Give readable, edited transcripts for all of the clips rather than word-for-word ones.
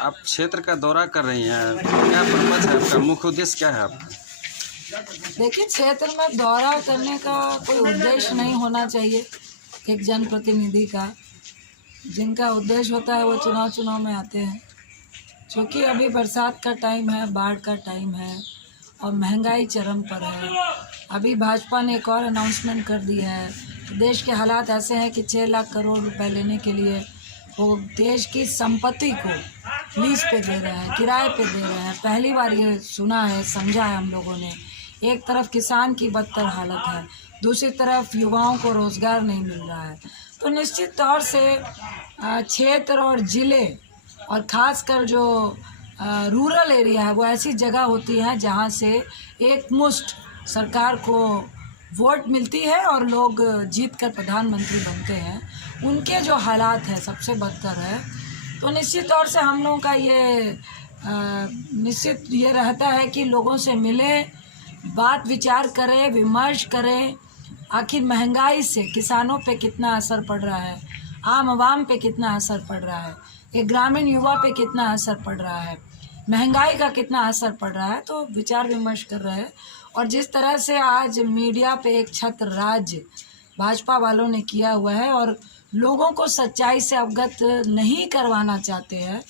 आप क्षेत्र का दौरा कर रही हैं, क्या पर्पज है आपका, मुख्य उद्देश्य क्या है आपका? देखिए, क्षेत्र में दौरा करने का कोई उद्देश्य नहीं होना चाहिए एक जनप्रतिनिधि का। जिनका उद्देश्य होता है वो चुनाव में आते हैं। क्योंकि अभी बरसात का टाइम है, बाढ़ का टाइम है और महंगाई चरम पर है। अभी भाजपा ने एक और अनाउंसमेंट कर दिया है कि देश के हालात ऐसे हैं कि 6 लाख करोड़ रुपए लेने के लिए वो देश की संपत्ति को लीज पे दे रहे हैं, किराए पे दे रहे हैं। पहली बार ये सुना है, समझा है हम लोगों ने। एक तरफ किसान की बदतर हालत है, दूसरी तरफ युवाओं को रोज़गार नहीं मिल रहा है। तो निश्चित तौर से क्षेत्र और ज़िले और ख़ासकर जो रूरल एरिया है वो ऐसी जगह होती है जहाँ से एक मुश्त सरकार को वोट मिलती है और लोग जीतकर प्रधानमंत्री बनते हैं। उनके जो हालात है सबसे बदतर है। तो निश्चित तौर से हम लोगों का ये निश्चित ये रहता है कि लोगों से मिलें, बात विचार करें, विमर्श करें। आखिर महंगाई से किसानों पे कितना असर पड़ रहा है, आम आवाम पे कितना असर पड़ रहा है, एक ग्रामीण युवा पे कितना असर पड़ रहा है, महंगाई का कितना असर पड़ रहा है। तो विचार विमर्श कर रहे हैं। और जिस तरह से आज मीडिया पे एक छत्र राज भाजपा वालों ने किया हुआ है और लोगों को सच्चाई से अवगत नहीं करवाना चाहते हैं,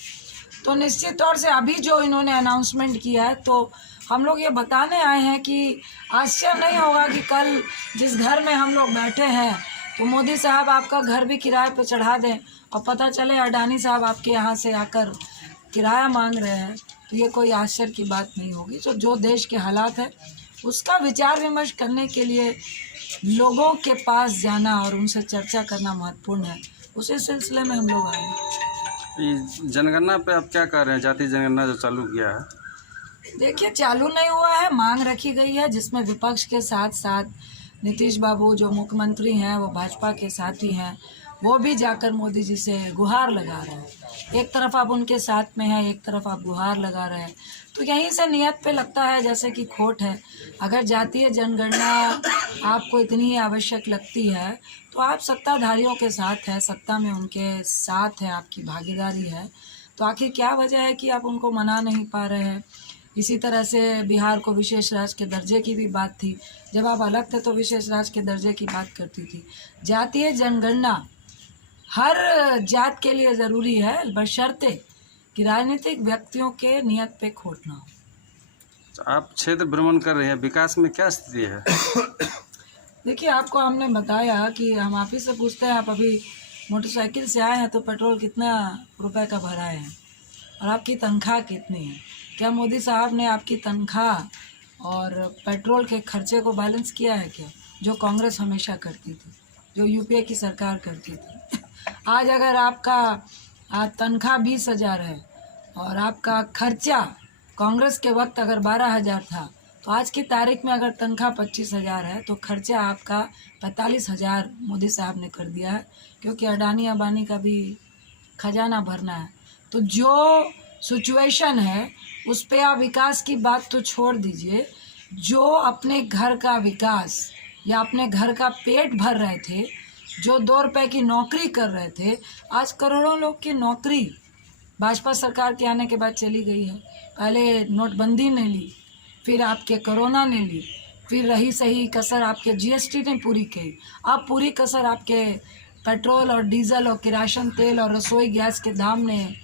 तो निश्चित तौर से अभी जो इन्होंने अनाउंसमेंट किया है तो हम लोग ये बताने आए हैं कि आश्चर्य नहीं होगा कि कल जिस घर में हम लोग बैठे हैं तो मोदी साहब आपका घर भी किराए पे चढ़ा दें और पता चले अडानी साहब आपके यहाँ से आकर किराया मांग रहे हैं। तो ये कोई आश्चर्य की बात नहीं होगी। तो जो देश के हालात है उसका विचार विमर्श करने के लिए लोगों के पास जाना और उनसे चर्चा करना महत्वपूर्ण है। उसी सिलसिले में हम लोग आए हैं। जनगणना पे आप क्या कह रहे हैं, जाति जनगणना जो चालू किया है? देखिए, चालू नहीं हुआ है, मांग रखी गई है जिसमें विपक्ष के साथ साथ नीतीश बाबू जो मुख्यमंत्री हैं वो भाजपा के साथी हैं, वो भी जाकर मोदी जी से गुहार लगा रहे हैं। एक तरफ आप उनके साथ में हैं, एक तरफ आप गुहार लगा रहे हैं। तो यहीं से नियत पे लगता है जैसे कि खोट है। अगर जातीय जनगणना आपको इतनी आवश्यक लगती है तो आप सत्ताधारियों के साथ हैं, सत्ता में उनके साथ हैं, आपकी भागीदारी है। तो आखिर क्या वजह है कि आप उनको मना नहीं पा रहे हैं? इसी तरह से बिहार को विशेष राज्य के दर्जे की भी बात थी। जब आप अलग थे तो विशेष राज्य के दर्जे की बात करती थी। जातीय जनगणना हर जात के लिए ज़रूरी है, बशर्ते कि राजनीतिक व्यक्तियों के नियत पे खोट ना हो। तो आप क्षेत्र भ्रमण कर रहे हैं, विकास में क्या स्थिति है? देखिए, आपको हमने बताया कि हम आप ही से पूछते हैं, आप अभी मोटरसाइकिल से आए हैं तो पेट्रोल कितना रुपए का भराए हैं और आपकी तनख्वाह कितनी है? क्या मोदी साहब ने आपकी तनख्वाह और पेट्रोल के खर्चे को बैलेंस किया है क्या, जो कांग्रेस हमेशा करती थी, जो यूपीए की सरकार करती थी? आज अगर आपका तनख्वाह 20,000 है और आपका खर्चा कांग्रेस के वक्त अगर 12,000 था, तो आज की तारीख में अगर तनख्वाह 25,000 है तो खर्चा आपका 45,000 मोदी साहब ने कर दिया है, क्योंकि अडानी अंबानी का भी खजाना भरना है। तो जो सिचुएशन है उस पे आप विकास की बात तो छोड़ दीजिए, जो अपने घर का विकास या अपने घर का पेट भर रहे थे, जो 2 रुपए की नौकरी कर रहे थे, आज करोड़ों लोग की नौकरी भाजपा सरकार के आने के बाद चली गई है। पहले नोटबंदी ने ली, फिर आपके कोरोना ने ली, फिर रही सही कसर आपके जीएसटी ने पूरी की, अब पूरी कसर आपके पेट्रोल और डीजल और किरासन तेल और रसोई गैस के दाम ने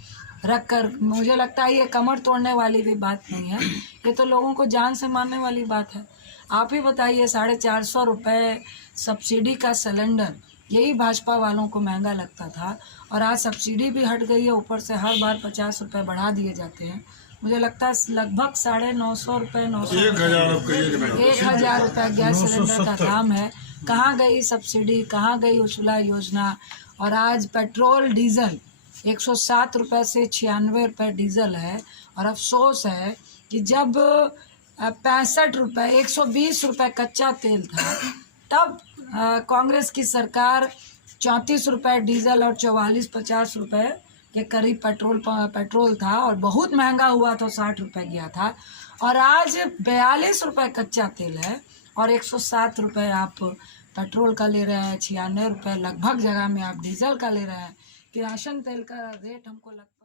रखकर। मुझे लगता है ये कमर तोड़ने वाली भी बात नहीं है, ये तो लोगों को जान से मारने वाली बात है। आप ही बताइए, 450 रुपये सब्सिडी का सिलेंडर, यही भाजपा वालों को महंगा लगता था और आज सब्सिडी भी हट गई है, ऊपर से हर बार 50 रुपये बढ़ा दिए जाते हैं। मुझे लगता है लगभग 950 रुपये, 1,000 रुपये गैस सिलेंडर का दाम है। कहाँ गई सब्सिडी, कहाँ गई उज्ज्वला योजना? और आज पेट्रोल डीजल 107 रुपये से 96 रुपये डीजल है। और अफसोस है कि जब 65 रुपये, 120 रुपये कच्चा तेल था, तब कांग्रेस की सरकार 34 रुपये डीजल और 44-50 रुपये के करीब पेट्रोल था और बहुत महंगा हुआ तो 60 रुपये गया था। और आज 42 रुपये कच्चा तेल है और 107 रुपये आप पेट्रोल का ले रहे हैं, 96 रुपये लगभग जगह में आप डीजल का ले रहे हैं। किरासन तेल का रेट हमको लगता है